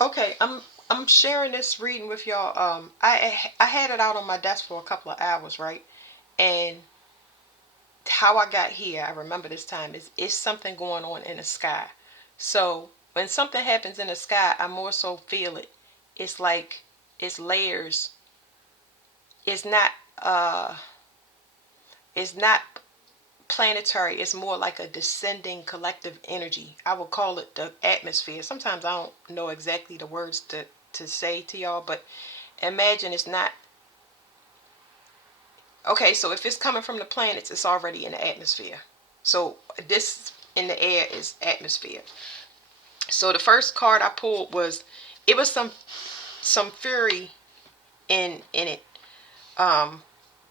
Okay, I'm sharing this reading with y'all. I had it out on my desk for a couple of hours, right? And how I got here, I remember this time is something going on in the sky. So when something happens in the sky, I more so feel it. It's like it's layers. It's not uh it's not planetary. It's more like a descending collective energy. I would call it the atmosphere. Sometimes I don't know exactly the words to say to y'all, but imagine it's not okay. So if it's coming from the planets, it's already in the atmosphere. So this in the air is atmosphere. So the first card I pulled was it was some fury in it. Um,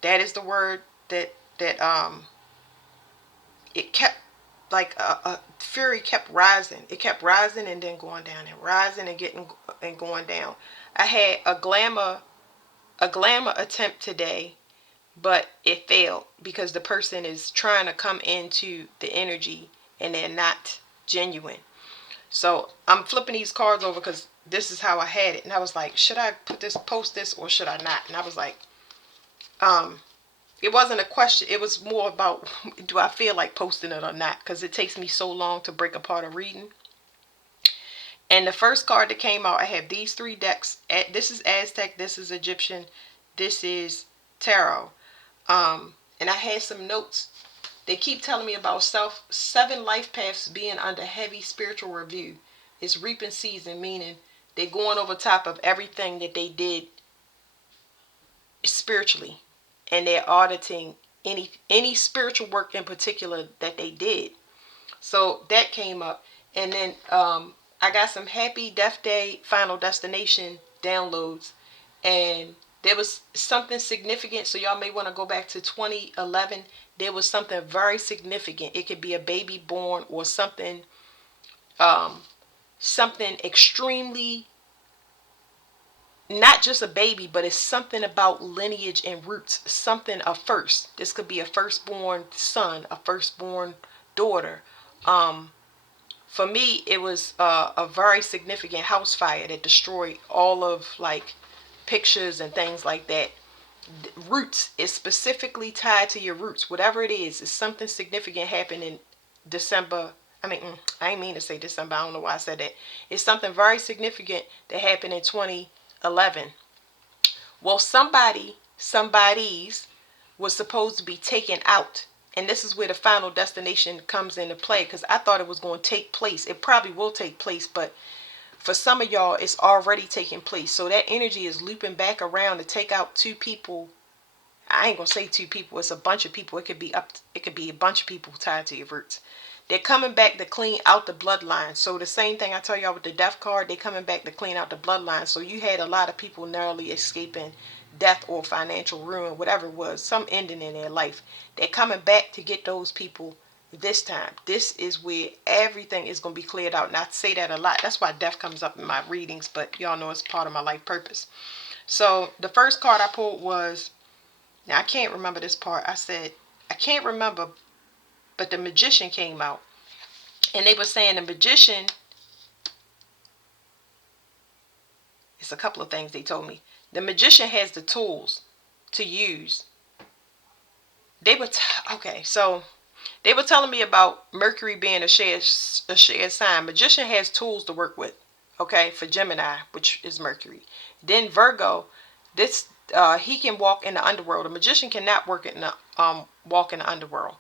that is the word that it kept like a fury kept rising. It kept rising and then going down and rising and getting and going down. I had a glamour attempt today, but it failed because the person is trying to come into the energy and they're not genuine. So I'm flipping these cards over because this is how I had it, and I was like, should I post this, or should I not? And I was like, um, it wasn't a question. It was more about do I feel like posting it or not? Because it takes me so long to break apart a reading. And the first card that came out, I have these three decks. This is Aztec. This is Egyptian. This is Tarot. And I had some notes. They keep telling me about seven life paths being under heavy spiritual review. It's reaping season, meaning they're going over top of everything that they did spiritually, and they're auditing any spiritual work in particular that they did. So that came up, and then I got some Happy Death Day Final Destination downloads, and there was something significant. So y'all may want to go back to 2011. There was something very significant. It could be a baby born or um, something extremely, not just a baby, but it's something about lineage and roots. Something a first. This could be a firstborn son, a firstborn daughter. Um, for me, it was a very significant house fire that destroyed all of like pictures and things like that. Roots is specifically tied to your roots. Whatever it is something significant happened in December. I mean, I didn't mean to say December. I don't know why I said that. It's something very significant that happened in 2011. Well, somebody's was supposed to be taken out. And this is where the final destination comes into play, because I thought it was going to take place. It probably will take place, but for some of y'all, it's already taking place. So that energy is looping back around to take out two people. I ain't gonna say two people. It's a bunch of people. It could be up. It could be a bunch of people tied to your roots. They're coming back to clean out the bloodline. So the same thing I tell y'all with the death card, they're coming back to clean out the bloodline. So you had a lot of people narrowly escaping death or financial ruin, whatever it was, some ending in their life. They're coming back to get those people this time. This is where everything is going to be cleared out. And I say that a lot. That's why death comes up in my readings, but y'all know it's part of my life purpose. So the first card I pulled was, now I can't remember this part. I said, I can't remember, but the magician came out. And they were saying the magician, it's a couple of things they told me. The magician has the tools to use. Okay, so they were telling me about Mercury being a shared sign. Magician has tools to work with. Okay, for Gemini, which is Mercury. Then Virgo, this he can walk in the underworld. A magician cannot walk in the underworld,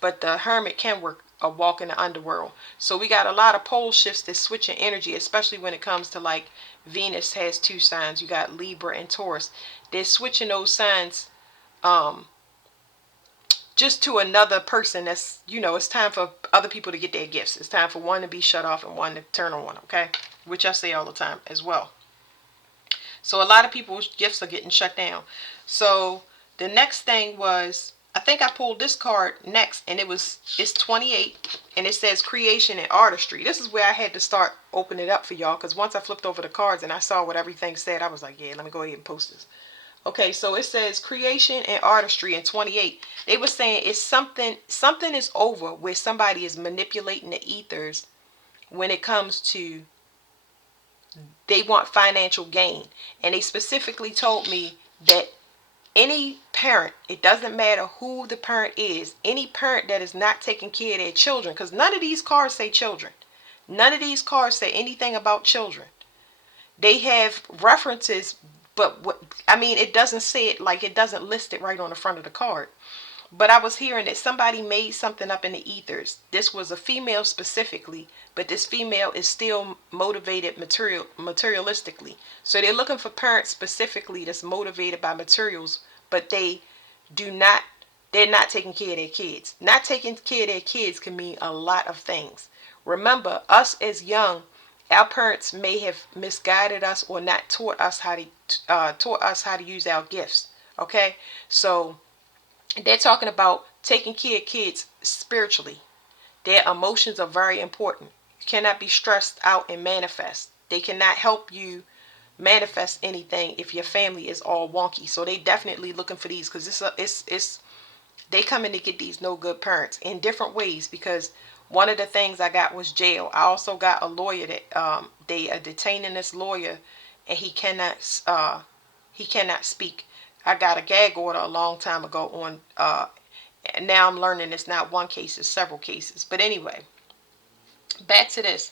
but the hermit can walk in the underworld. So we got a lot of pole shifts that switch in energy, especially when it comes to like Venus has two signs. You got Libra and Taurus. They're switching those signs um, just to another person. That's, it's time for other people to get their gifts. It's time for one to be shut off and one to turn on. Okay, which I say all the time as well. So a lot of people's gifts are getting shut down. So the next thing was, I think I pulled this card next, and it's 28, and it says creation and artistry. This is where I had to start opening it up for y'all, because once I flipped over the cards and I saw what everything said, I was like, yeah, let me go ahead and post this. Okay, so it says creation and artistry in 28. They were saying it's something is over where somebody is manipulating the ethers when it comes to They want financial gain. And they specifically told me that any parent, it doesn't matter who the parent is, any parent that is not taking care of their children, because none of these cards say children. None of these cards say anything about children. They have references, but what I mean, it doesn't say it, like it doesn't list it right on the front of the card. But I was hearing that somebody made something up in the ethers. This was a female specifically, but this female is still motivated materialistically. So they're looking for parents specifically that's motivated by materials, but do not they're not taking care of their kids. Not taking care of their kids can mean a lot of things. Remember, us as young, our parents may have misguided us or not taught us how to use our gifts. Okay, so they're talking about taking care of kids spiritually. Their emotions are very important. You cannot be stressed out and manifest. They cannot help you manifest anything if your family is all wonky. So they definitely looking for these, because it's they come in to get these no good parents in different ways. Because one of the things I got was jail. I also got a lawyer that they are detaining this lawyer, and he cannot speak. I got a gag order a long time ago on and now I'm learning it's not one case, it's several cases. But anyway, back to this.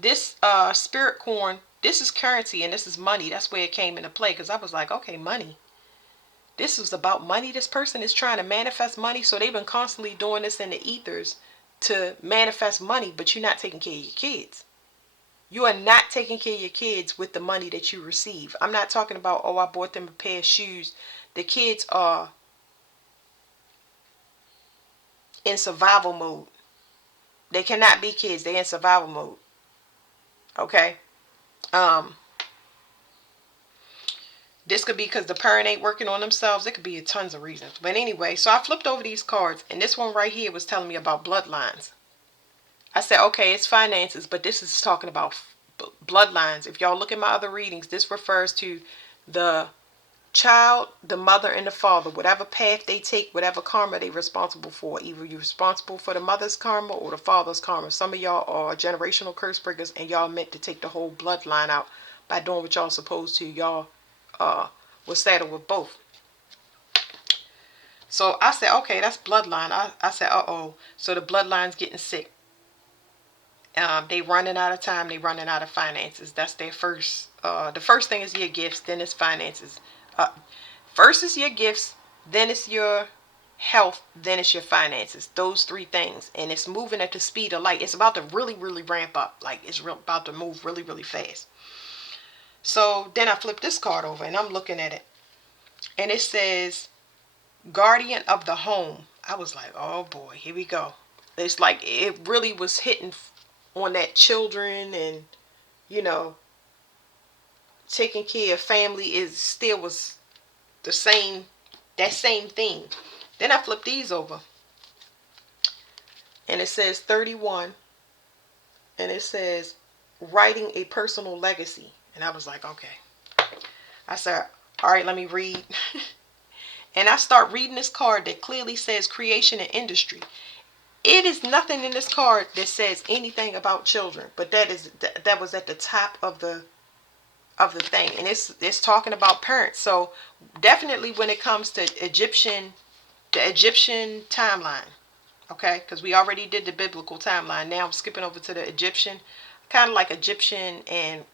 This spirit corn, this is currency and this is money. That's where it came into play, because I was like, okay, money. This is about money. This person is trying to manifest money. So they've been constantly doing this in the ethers to manifest money, but you're not taking care of your kids. You are not taking care of your kids with the money that you receive. I'm not talking about, oh, I bought them a pair of shoes. The kids are in survival mode. They cannot be kids. They're in survival mode. Okay? Um, this could be because the parent ain't working on themselves. It could be tons of reasons. But anyway, so I flipped over these cards, and this one right here was telling me about bloodlines. I said, okay, it's finances, but this is talking about bloodlines. If y'all look at my other readings, this refers to the child, the mother, and the father. Whatever path they take, whatever karma they're responsible for. Either you're responsible for the mother's karma or the father's karma. Some of y'all are generational curse breakers, and y'all meant to take the whole bloodline out by doing what y'all supposed to. Y'all was saddled with both. So I said, okay, that's bloodline. I said, uh-oh. So the bloodline's getting sick. They running out of time. They running out of finances. That's their first. The first thing is your gifts. Then it's finances. Uh, First is your gifts. Then it's your health. Then it's your finances. Those three things. And it's moving at the speed of light. It's about to really, really ramp up. Like it's about to move really, really fast. So then I flip this card over and I'm looking at it. And it says guardian of the home. I was like, oh boy, here we go. It's like it really was hitting on that children and, you know, taking care of family is still was the same, that same thing. Then I flip these over and it says 31 and it says writing a personal legacy. And I was like, okay. I said, all right, let me read. And I start reading this card that clearly says creation and industry. It is nothing in this card that says anything about children, but that was at the top of the thing, and it's talking about parents. So definitely when it comes to the Egyptian timeline, okay, because we already did the biblical timeline. Now I'm skipping over to the Egyptian, kind of like Egyptian and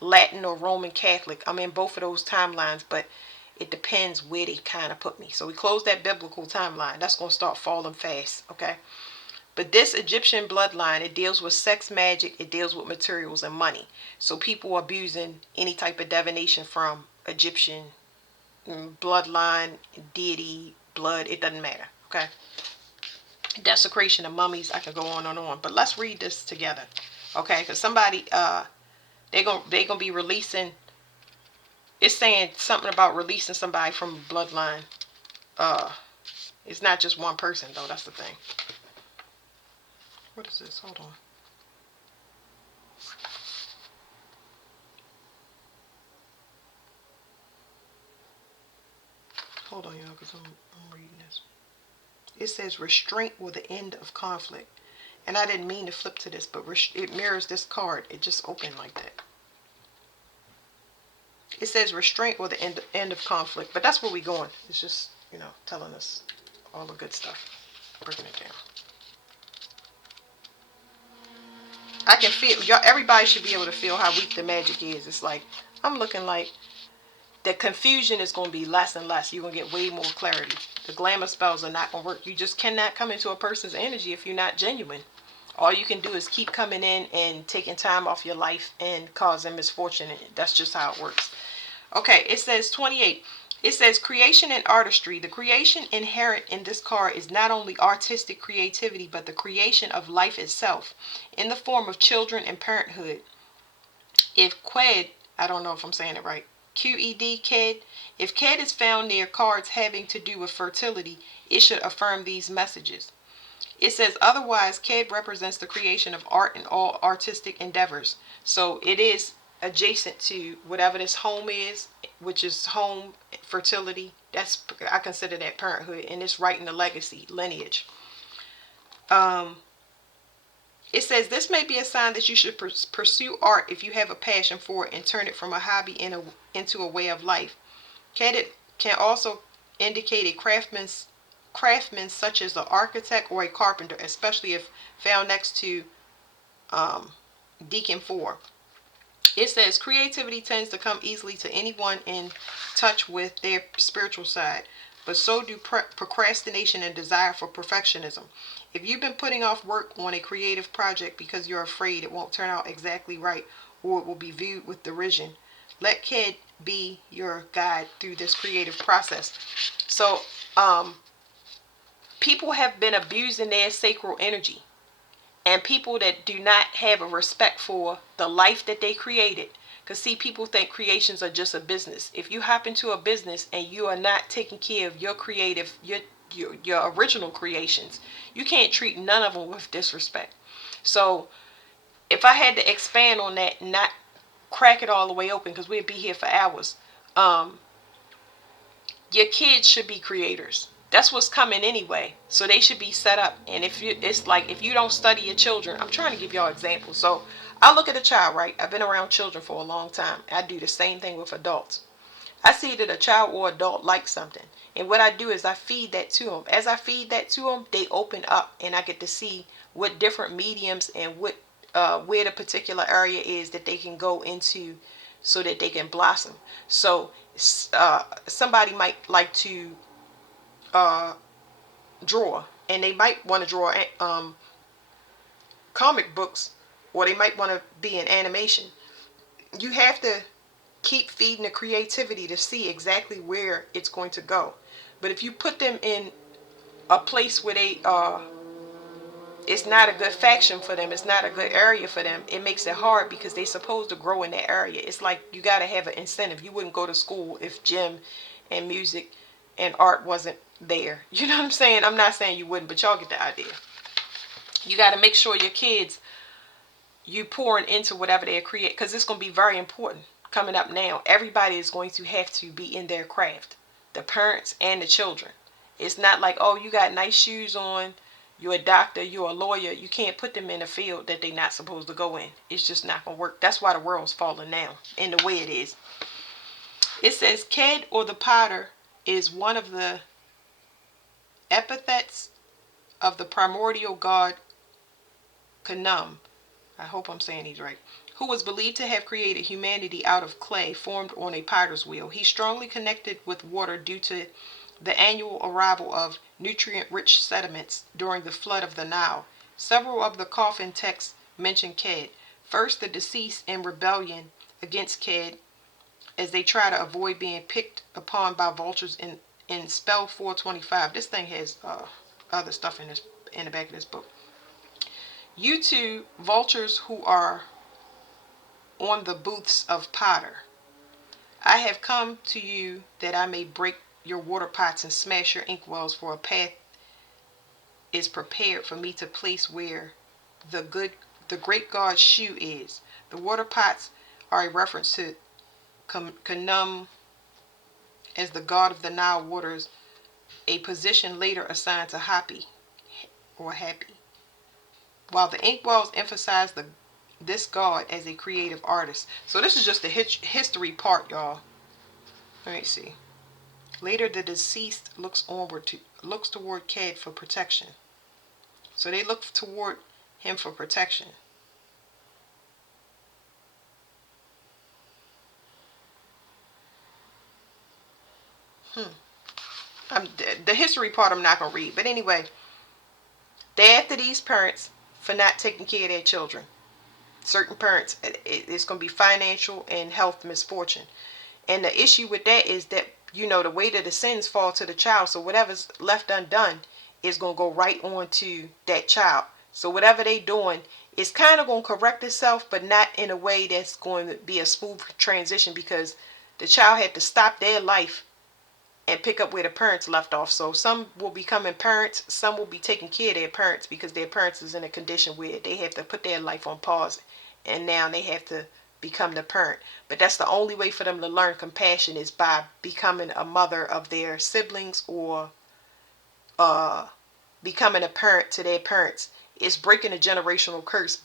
Latin or Roman Catholic. I'm in both of those timelines, but it depends where they kind of put me. So we close that biblical timeline. That's going to start falling fast, okay? But this Egyptian bloodline, it deals with sex magic, it deals with materials and money. So people abusing any type of divination from Egyptian bloodline, deity, blood, it doesn't matter, okay? Desecration of mummies, I could go on and on. But let's read this together, okay? Because somebody, they're gonna be releasing, it's saying something about releasing somebody from bloodline. It's not just one person, though, that's the thing. What is this? Hold on. Hold on, y'all, because I'm reading this. It says restraint or the end of conflict. And I didn't mean to flip to this, but it mirrors this card. It just opened like that. It says restraint or the end of conflict. But that's where we're going. It's just, telling us all the good stuff. Breaking it down. I can feel, y'all, everybody should be able to feel how weak the magic is. It's like, I'm looking like the confusion is going to be less and less. You're going to get way more clarity. The glamour spells are not going to work. You just cannot come into a person's energy if you're not genuine. All you can do is keep coming in and taking time off your life and causing misfortune. That's just how it works. Okay, it says 28. It says creation and artistry. The creation inherent in this card is not only artistic creativity, but the creation of life itself in the form of children and parenthood. If Qued, I don't know if I'm saying it right, QED, Ked, if Ked is found near cards having to do with fertility, it should affirm these messages. It says otherwise, Ked represents the creation of art and all artistic endeavors. So it is adjacent to whatever this home is, which is home, fertility. I consider that parenthood, and it's writing the legacy, lineage. It says this may be a sign that you should pursue art if you have a passion for it and turn it from a hobby into a way of life. Ked can also indicate a craftsman such as an architect or a carpenter, especially if found next to Deacon 4. It says creativity tends to come easily to anyone in touch with their spiritual side, but so do procrastination and desire for perfectionism. If you've been putting off work on a creative project because you're afraid it won't turn out exactly right or it will be viewed with derision, let Ked be your guide through this creative process. So, people have been abusing their sacral energy. And people that do not have a respect for the life that they created. Because see, people think creations are just a business. If you hop into a business and you are not taking care of your creative, your original creations, you can't treat none of them with disrespect. So if I had to expand on that and not crack it all the way open, because we'd be here for hours, your kids should be creators. That's what's coming anyway. So they should be set up. And it's like if you don't study your children, I'm trying to give y'all examples. So I look at a child, right? I've been around children for a long time. I do the same thing with adults. I see that a child or adult likes something. And what I do is I feed that to them. As I feed that to them, they open up and I get to see what different mediums and where the particular area is that they can go into so that they can blossom. So somebody might like to draw, and they might want to draw comic books, or they might want to be in animation. You have to keep feeding the creativity to see exactly where it's going to go. But if you put them in a place where it's not a good faction for them, it's not a good area for them, it makes it hard because they're supposed to grow in that area. It's like you got to have an incentive. You wouldn't go to school if gym and music and art wasn't there. You know what I'm saying? I'm not saying you wouldn't, but y'all get the idea. You got to make sure your kids, you pouring into whatever they create, because it's going to be very important coming up now. Everybody is going to have to be in their craft, the parents and the children. It's not like, oh, you got nice shoes on, you're a doctor, you're a lawyer. You can't put them in a field that they're not supposed to go in. It's just not going to work. That's why the world's falling now in the way it is. It says Ked or the potter is one of the epithets of the primordial god Khnum. I hope I'm saying these right. Who was believed to have created humanity out of clay formed on a potter's wheel. He's strongly connected with water due to the annual arrival of nutrient-rich sediments during the flood of the Nile. Several of the coffin texts mention Ked. First, the deceased in rebellion against Ked as they try to avoid being picked upon by vultures in spell 425. This thing has other stuff in the back of this book. You two vultures who are on the booths of Potter, I have come to you that I may break your water pots and smash your inkwells, for a path is prepared for me to place where the great God's shoe is. The water pots are a reference to Khnum as the god of the Nile waters, a position later assigned to Hapi or Happy. while the inkwells emphasize this god as a creative artist. So this is just the history part, y'all. Let me see. Later, the deceased looks toward Cad for protection. So they look toward him for protection. The history part I'm not gonna read, but anyway, they after these parents for not taking care of their children. Certain parents, it's gonna be financial and health misfortune. And the issue with that is that, the weight of the sins fall to the child. So whatever's left undone is going to go right on to that child. So whatever they doing, it's kind of going to correct itself, but not in a way that's going to be a smooth transition, because the child had to stop their life and pick up where the parents left off. So some will be becoming parents, some will be taking care of their parents because their parents is in a condition where they have to put their life on pause, and now they have to become the parent. But that's the only way for them to learn compassion, is by becoming a mother of their siblings, or becoming a parent to their parents. It's breaking a generational curse,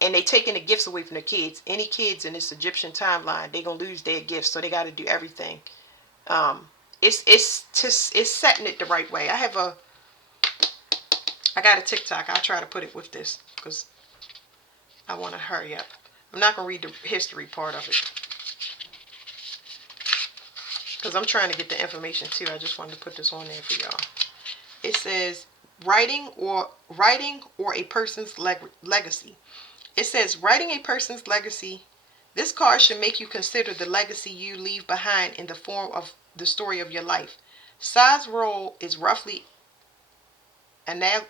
and they taking the gifts away from the kids. Any kids in this Egyptian timeline, they gonna lose their gifts, so they got to do everything. Um, it's setting it the right way. I got a TikTok. I'll try to put it with this because I want to hurry up. I'm not gonna read the history part of it because I'm trying to get the information too. I just wanted to put this on there for y'all. It says writing or a person's legacy. It says writing a person's legacy. This card should make you consider the legacy you leave behind in the form of the story of your life. Sa's role is roughly I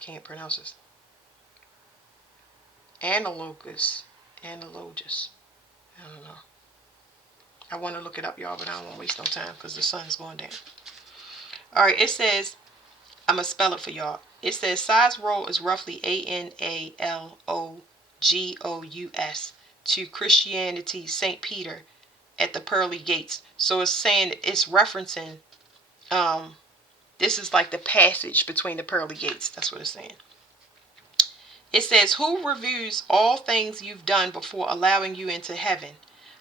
can't pronounce this. Analogous. Analogous. I don't know. I want to look it up, y'all, but I don't want to waste no time because the sun's going down. Alright, it says, I'm going to spell it for y'all. It says Sa's role is roughly Analogous to Christianity, St. Peter at the pearly gates. So it's saying, it's referencing, this is like the passage between the pearly gates. That's what it's saying. It says, who reviews all things you've done before allowing you into heaven?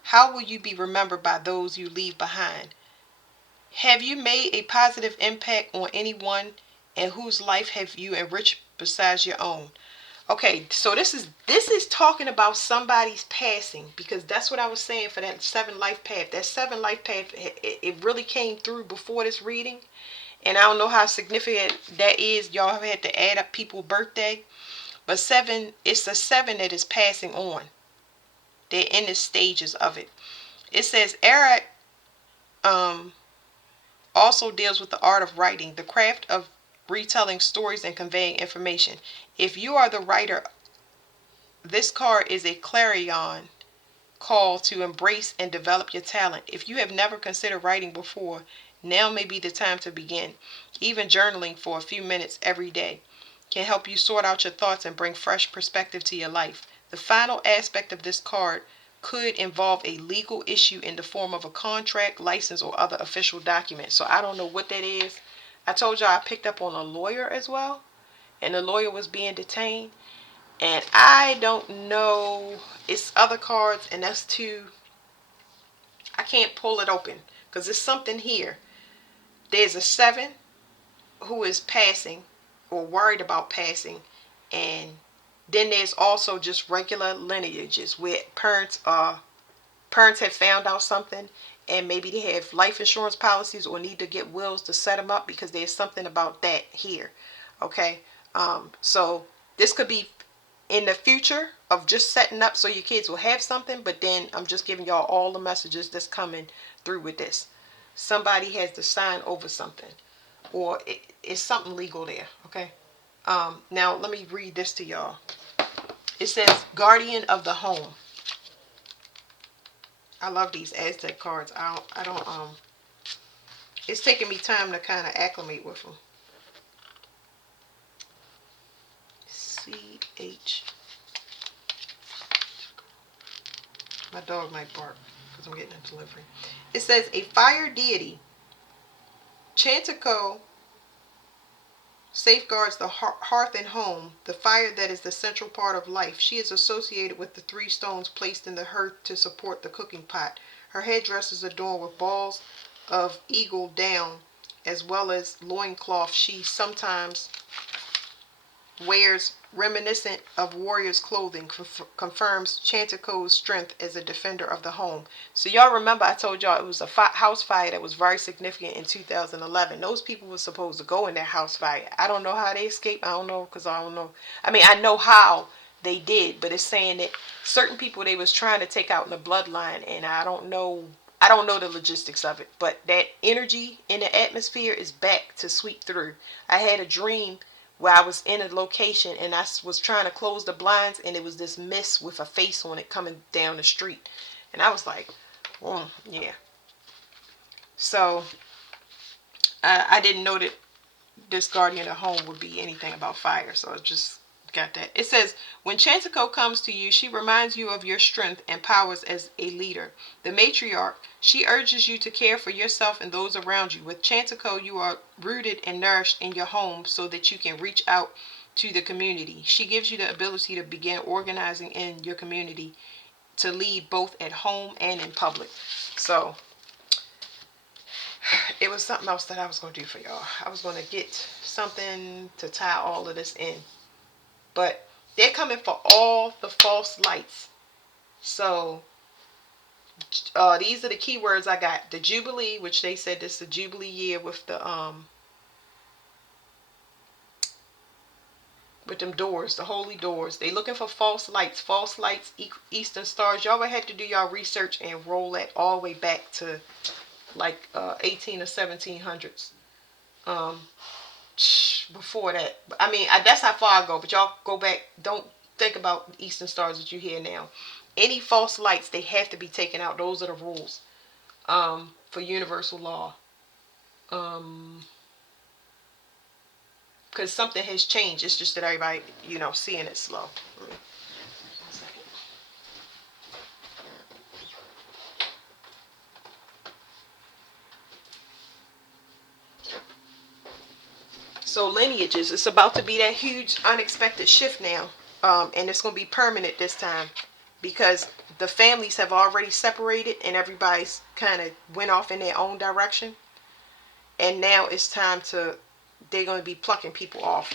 How will you be remembered by those you leave behind? Have you made a positive impact on anyone, and whose life have you enriched besides your own? Okay, so this is talking about somebody's passing, because that's what I was saying for that 7 life path. That 7 life path, it really came through before this reading, and I don't know how significant that is. Y'all have had to add up people's birthday, but 7, it's the 7 that is passing on. They're in the stages of it. It says Eric also deals with the art of writing, the craft of retelling stories and conveying information. If you are the writer, this card is a clarion call to embrace and develop your talent. If you have never considered writing before, now may be the time to begin. Even journaling for a few minutes every day can help you sort out your thoughts and bring fresh perspective to your life. The final aspect of this card could involve a legal issue in the form of a contract, license, or other official document. So I don't know what that is. I told y'all I picked up on a lawyer as well, and the lawyer was being detained. And I don't know, it's other cards, and that's too, I can't pull it open because there's something here. There's a 7 who is passing or worried about passing, and then there's also just regular lineages where parents have found out something, and maybe they have life insurance policies or need to get wills to set them up, because there's something about that here. Okay, so this could be in the future of just setting up so your kids will have something, but then I'm just giving y'all all the messages that's coming through with this. Somebody has to sign over something, or it's something legal there. Okay, now let me read this to y'all. It says guardian of the home. I love these Aztec cards. I don't it's taking me time to kind of acclimate with them. CH. My dog might bark because I'm getting a delivery. It says a fire deity, Chantico safeguards the hearth and home, the fire that is the central part of life. She is associated with the 3 stones placed in the hearth to support the cooking pot. Her headdress is adorned with balls of eagle down, as well as loincloth she sometimes wears reminiscent of warrior's clothing, confirms Chantico's strength as a defender of the home. So y'all remember I told y'all it was a house fire that was very significant in 2011. Those people were supposed to go in that house fire. I don't know how they escaped. I don't know, because I don't know. I mean, I know how they did, but it's saying that certain people they was trying to take out in the bloodline, and I don't know the logistics of it, but that energy in the atmosphere is back to sweep through. I had a dream where I was in a location and I was trying to close the blinds, and it was this mist with a face on it coming down the street, and I was like, yeah. So I didn't know that this guardian of home would be anything about fire, so I just got that. It says, when Chantico comes to you, she reminds you of your strength and powers as a leader. The matriarch, she urges you to care for yourself and those around you. With Chantico, you are rooted and nourished in your home so that you can reach out to the community. She gives you the ability to begin organizing in your community to lead both at home and in public. So it was something else that I was going to do for y'all. I was going to get something to tie all of this in. But they're coming for all the false lights. So these are the keywords I got. The Jubilee, which they said this is the Jubilee year with them doors, the holy doors. They looking for false lights, Eastern stars. Y'all would have to do y'all research and roll that all the way back to like 18 or 1700s. Before that, I mean, that's how far I go, but y'all go back. Don't think about Eastern stars that you hear now. Any false lights, they have to be taken out. Those are the rules for universal law, because something has changed. It's just that everybody, seeing it slow. So lineages, it's about to be that huge unexpected shift now, and it's going to be permanent this time, because the families have already separated and everybody's kind of went off in their own direction, and now it's time they're going to be plucking people off.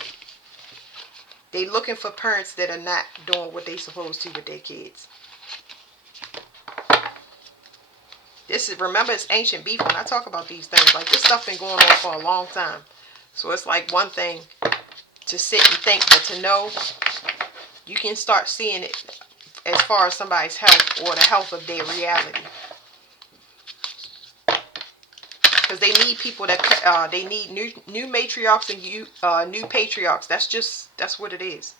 They're looking for parents that are not doing what they're supposed to with their kids. Remember, it's ancient beef when I talk about these things. Like, this stuff been going on for a long time. So it's like one thing to sit and think, but to know, you can start seeing it as far as somebody's health or the health of their reality. Because they need people that they need new matriarchs and new patriarchs. That's what it is.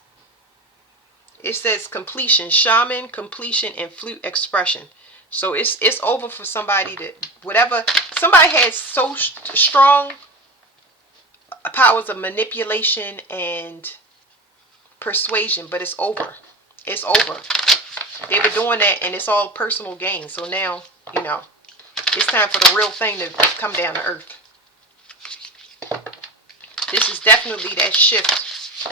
It says completion, shaman, completion, and flute expression. So it's over for somebody that whatever somebody has so strong powers of manipulation and persuasion, but it's over. It's over. They were doing that, and it's all personal gain. So now, it's time for the real thing to come down to earth. This is definitely that shift.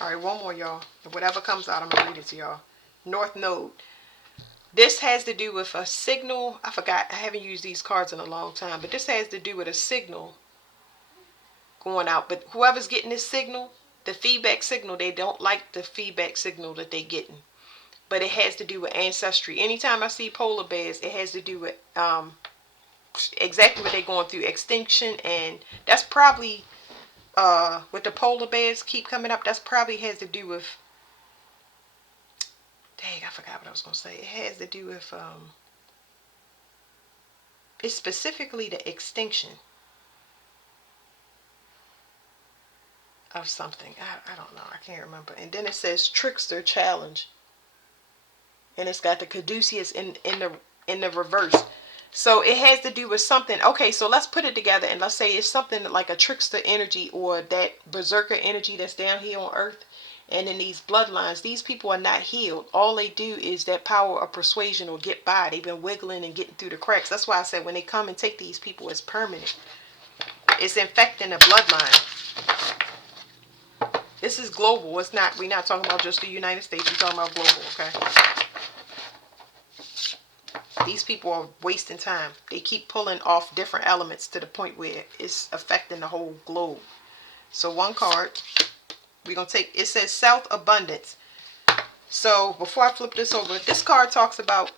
All right, one more, y'all. Whatever comes out, I'm going to read it to y'all. North Node. This has to do with a signal. I forgot. I haven't used these cards in a long time. But this has to do with a signal going out. But whoever's getting this signal, the feedback signal, they don't like the feedback signal that they're getting. But it has to do with ancestry. Anytime I see polar bears, it has to do with exactly what they're going through. Extinction. And that's probably, with the polar bears keep coming up, that's probably has to do with, dang, I forgot what I was going to say. It has to do with, it's specifically the extinction of something. I don't know. I can't remember. And then it says Trickster Challenge. And it's got the Caduceus in the reverse. So it has to do with something. Okay, so let's put it together and let's say it's something like a trickster energy or that berserker energy that's down here on earth. And in these bloodlines, these people are not healed. All they do is that power of persuasion or get by. They've been wiggling and getting through the cracks. That's why I said when they come and take these people, it's permanent. It's infecting the bloodline. This is global. It's not. We're not talking about just the United States. We're talking about global. Okay. These people are wasting time. They keep pulling off different elements to the point where it's affecting the whole globe. So one card, we're going to take, it says South Abundance. So before I flip this over, this card talks about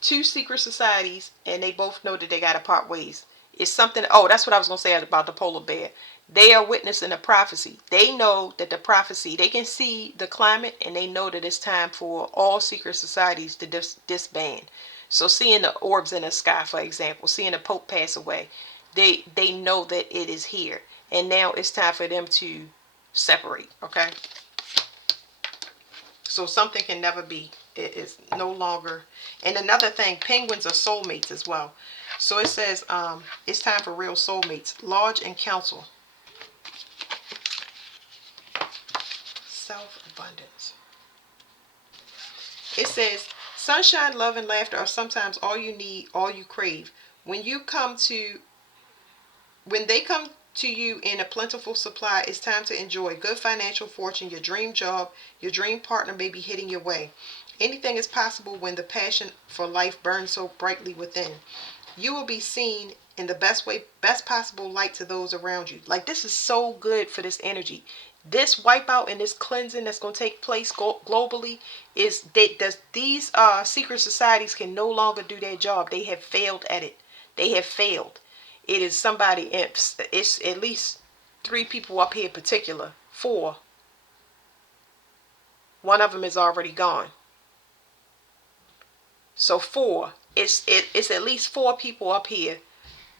two secret societies and they both know that they got to part ways. It's something, oh, that's what I was going to say about the polar bear. They are witnessing a prophecy. They know that the prophecy, they can see the climate and they know that it's time for all secret societies to disband. So seeing the orbs in the sky, for example, seeing the Pope pass away, they know that it is here. And now it's time for them to separate, okay? So something can never be. It is no longer. And another thing, penguins are soulmates as well. So it says it's time for real soulmates. Lodge and council. Self-abundance. It says sunshine, love, and laughter are sometimes all you need, all you crave. When they come to you in a plentiful supply, it's time to enjoy good financial fortune. Your dream job, your dream partner may be hitting your way. Anything is possible when the passion for life burns so brightly within. You will be seen in the best possible light to those around you. Like, this is so good for this energy. This wipeout and this cleansing that's going to take place globally is that these secret societies can no longer do their job. They have failed at it. They have failed. It is somebody, it's at least 3 people up here in particular. 4. One of them is already gone. So 4. It's at least 4 people up here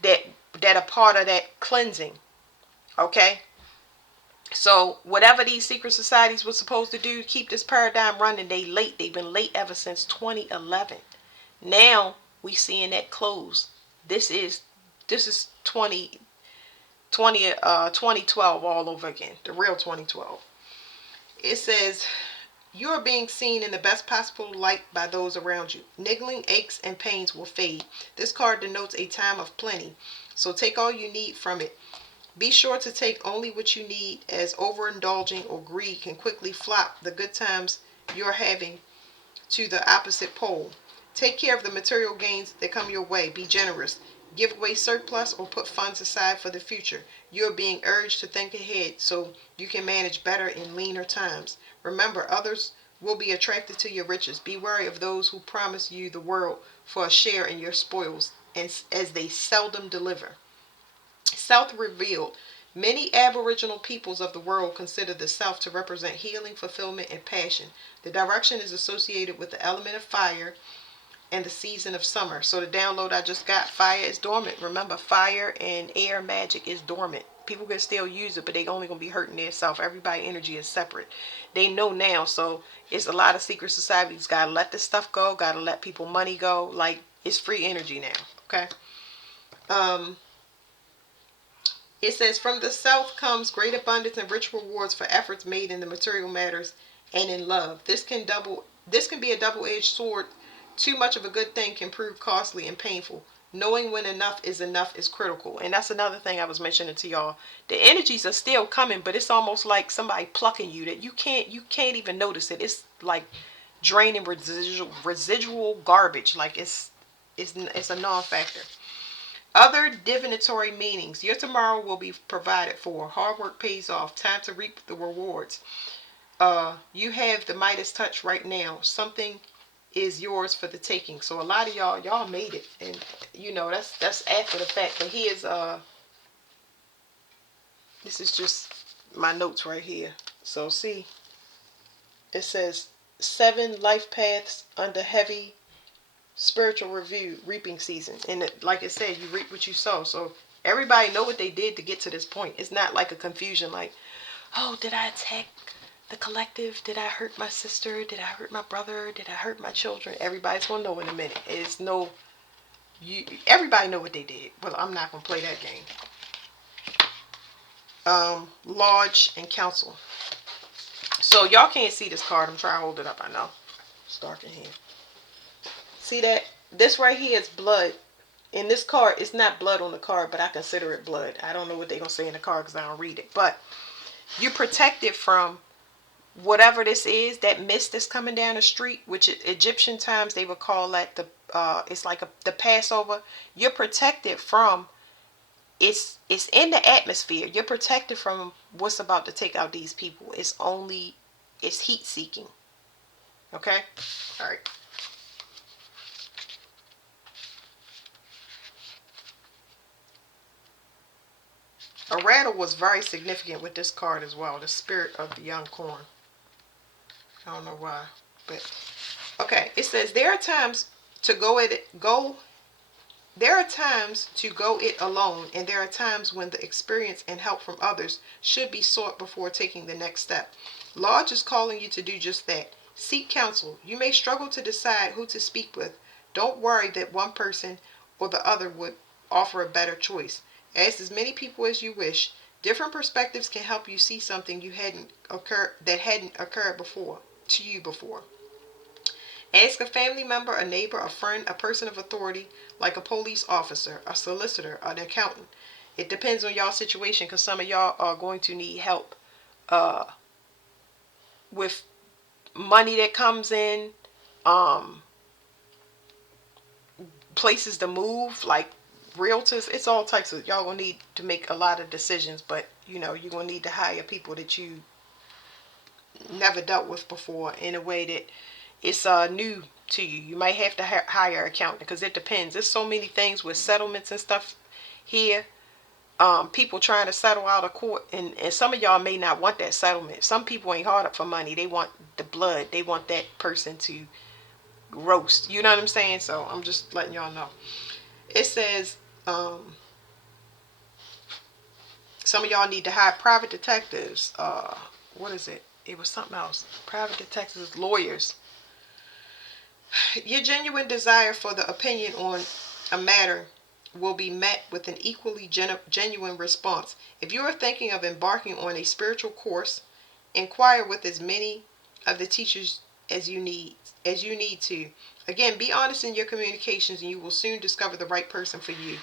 that are part of that cleansing. Okay? So whatever these secret societies were supposed to do to keep this paradigm running, they late. They've been late ever since 2011. Now we seeing that close. This is 2012 all over again. The real 2012. It says you are being seen in the best possible light by those around you. Niggling aches and pains will fade. This card denotes a time of plenty. So take all you need from it. Be sure to take only what you need, as overindulging or greed can quickly flop the good times you're having to the opposite pole. Take care of the material gains that come your way. Be generous. Give away surplus or put funds aside for the future. You are being urged to think ahead so you can manage better in leaner times. Remember, others will be attracted to your riches. Be wary of those who promise you the world for a share in your spoils, as they seldom deliver. South revealed. Many Aboriginal peoples of the world consider the South to represent healing, fulfillment, and passion. The direction is associated with the element of fire and the season of summer. So the download I just got, fire is dormant. Remember, fire and air magic is dormant. People can still use it, but they only going to be hurting themselves. Everybody energy is separate. They know now, so it's a lot of secret societies. Got to let this stuff go. Got to let people money go. Like, it's free energy now. Okay? It says, from the South comes great abundance and rich rewards for efforts made in the material matters and in love. This can be a double-edged sword. Too much of a good thing can prove costly and painful. Knowing when enough is critical. And that's another thing I was mentioning to y'all. The energies are still coming, but it's almost like somebody plucking you that you can't even notice it. It's like draining residual garbage. Like it's a non-factor. Other divinatory meanings. Your tomorrow will be provided for. Hard work pays off. Time to reap the rewards. You have the Midas touch right now. Something is yours for the taking. So a lot of y'all made it, and you know that's after the fact. But here's this is just my notes right here. So see, it says 7 life paths under heavy spiritual review, reaping season. And like I said, you reap what you sow. So everybody know what they did to get to this point. It's not like a confusion like, oh, did I attack the collective? Did I hurt my sister? Did I hurt my brother? Did I hurt my children? Everybody's gonna know in a minute. It's no Everybody know what they did. Well, I'm not gonna play that game. Lodge and council. So y'all can't see this card. I'm trying to hold it up. I know it's dark in here. See that? This right here is blood. In this card, it's not blood on the card, but I consider it blood. I don't know what they're gonna say in the card because I don't read it. But you're protected from whatever this is, that mist that's coming down the street, which Egyptian times they would call that it's like the Passover. You're protected from, it's in the atmosphere. You're protected from what's about to take out these people. It's heat seeking. Okay? All right. A rattle was very significant with this card as well. The spirit of the young corn. I don't know why, but okay. It says there are times to there are times to go it alone, and there are times when the experience and help from others should be sought before taking the next step. Lodge is calling you to do just that. Seek counsel. You may struggle to decide who to speak with. Don't worry that one person or the other would offer a better choice. Ask as many people as you wish. Different perspectives can help you see something that hadn't occurred before to you before. Ask a family member, a neighbor, a friend, a person of authority, like a police officer, a solicitor, an accountant. It depends on y'all situation, because some of y'all are going to need help uh, with money that comes in, um, places to move, like realtors. It's all types of, y'all gonna need to make a lot of decisions, but you're gonna need to hire people that you never dealt with before in a way that it's new to you. You might have to hire an accountant, because it depends. There's so many things with settlements and stuff here. People trying to settle out of court, and some of y'all may not want that settlement. Some people ain't hard up for money. They want the blood. They want that person to roast. You know what I'm saying? So I'm just letting y'all know. It says some of y'all need to hire private detectives. What is it? It was something else. Private detectives, lawyers. Your genuine desire for the opinion on a matter will be met with an equally genuine response. If you are thinking of embarking on a spiritual course, inquire with as many of the teachers as you need to. Again, be honest in your communications, and you will soon discover the right person for you.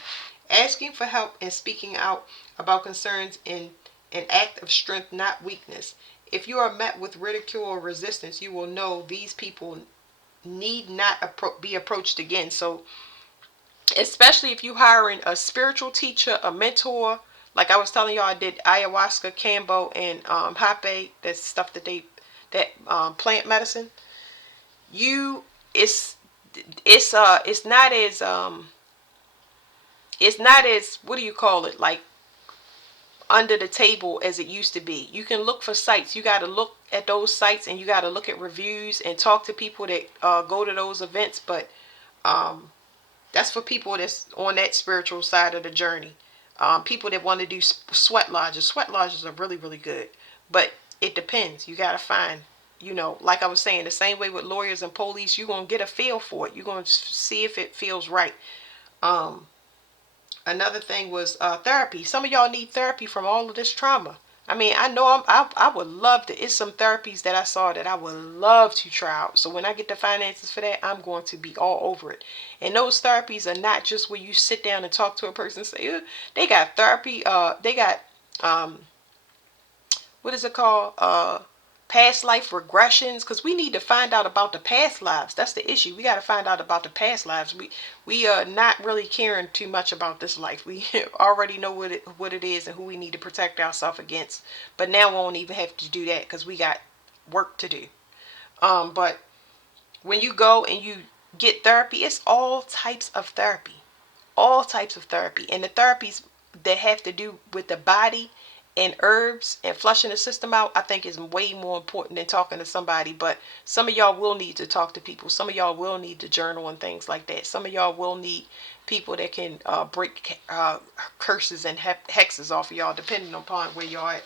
Asking for help and speaking out about concerns in an act of strength, not weakness. If you are met with ridicule or resistance, you will know these people need not be approached again. So especially if you hiring a spiritual teacher, a mentor, like I was telling y'all, I did ayahuasca, kambo, and hape. That's stuff that plant medicine. You it's it's not as what do you call it, like under the table as it used to be. You can look for sites. You got to look at those sites, and you got to look at reviews and talk to people that go to those events. But um, that's for people that's on that spiritual side of the journey. People that want to do sweat lodges. Sweat lodges are really, really good. But it depends. You got to find, like I was saying, the same way with lawyers and police, you're going to get a feel for it. You're going to see if it feels right. Um, Another thing was therapy. Some of y'all need therapy from all of this trauma. I mean, I know I would love to. It's some therapies that I saw that I would love to try out. So when I get the finances for that, I'm going to be all over it. And those therapies are not just where you sit down and talk to a person and say, they got therapy. They got um, what is it called? Past life regressions, because we need to find out about the past lives. That's the issue. We got to find out about the past lives. We are not really caring too much about this life. We already know what it is and who we need to protect ourselves against. But now we won't even have to do that because we got work to do. But when you go and you get therapy, it's all types of therapy. All types of therapy. And the therapies that have to do with the body and herbs and flushing the system out, I think is way more important than talking to somebody. But some of y'all will need to talk to people. Some of y'all will need to journal and things like that. Some of y'all will need people that can break curses and hexes off of y'all, depending upon where y'all at.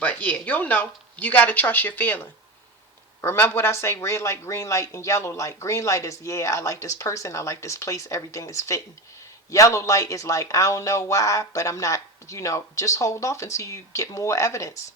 But yeah, you'll know. You got to trust your feeling. Remember what I say, red light, green light, and yellow light. Green light is, yeah, I like this person, I like this place, everything is fitting. Yellow light is like, I don't know why, but I'm not, just hold off until you get more evidence.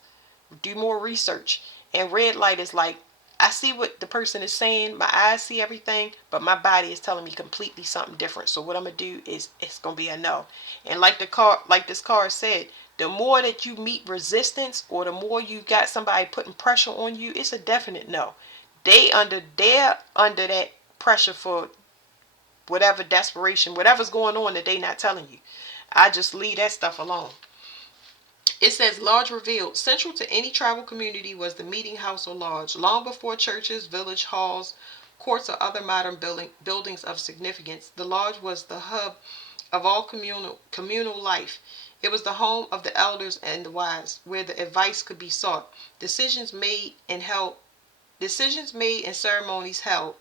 Do more research. And red light is like, I see what the person is saying, my eyes see everything, but my body is telling me completely something different. So what I'm gonna do is, it's gonna be a no. And like this card said, the more that you meet resistance, or the more you got somebody putting pressure on you, it's a definite no. They're under that pressure for whatever desperation, whatever's going on that they not telling you. I just leave that stuff alone. It says, lodge revealed. Central to any tribal community was the meeting house or lodge. Long before churches, village halls, courts, or other modern buildings of significance, the lodge was the hub of all communal life. It was the home of the elders and the wise, where the advice could be sought, decisions made and ceremonies held.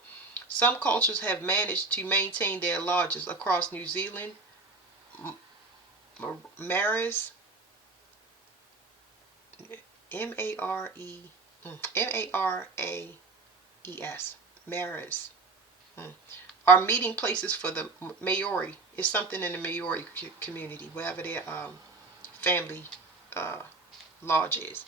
Some cultures have managed to maintain their lodges across New Zealand, Mares, Maraes, Mares, are meeting places for the Maori. It's something in the Maori community, wherever their family uh, lodge is.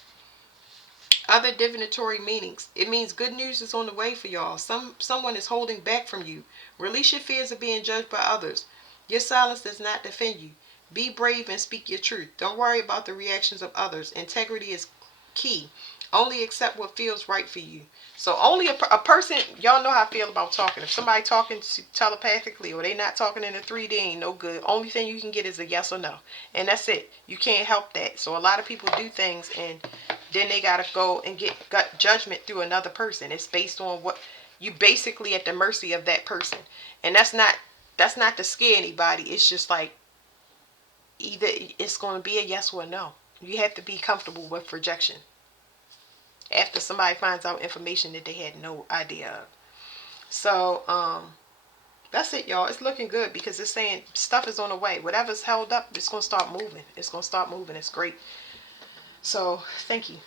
Other divinatory meanings. It means good news is on the way for y'all. Someone is holding back from you. Release your fears of being judged by others. Your silence does not defend you. Be brave and speak your truth. Don't worry about the reactions of others. Integrity is key. Only accept what feels right for you. So only a person, y'all know how I feel about talking. If somebody talking telepathically, or they not talking in a 3D, ain't no good. Only thing you can get is a yes or no. And that's it. You can't help that. So a lot of people do things, and then they gotta go and get gut judgment through another person. It's based on what you basically at the mercy of that person. And that's not to scare anybody. It's just like, either it's going to be a yes or a no. You have to be comfortable with rejection after somebody finds out information that they had no idea of. So that's it, y'all. It's looking good, because it's saying stuff is on the way. Whatever's held up, it's going to start moving. It's going to start moving. It's great. So thank you.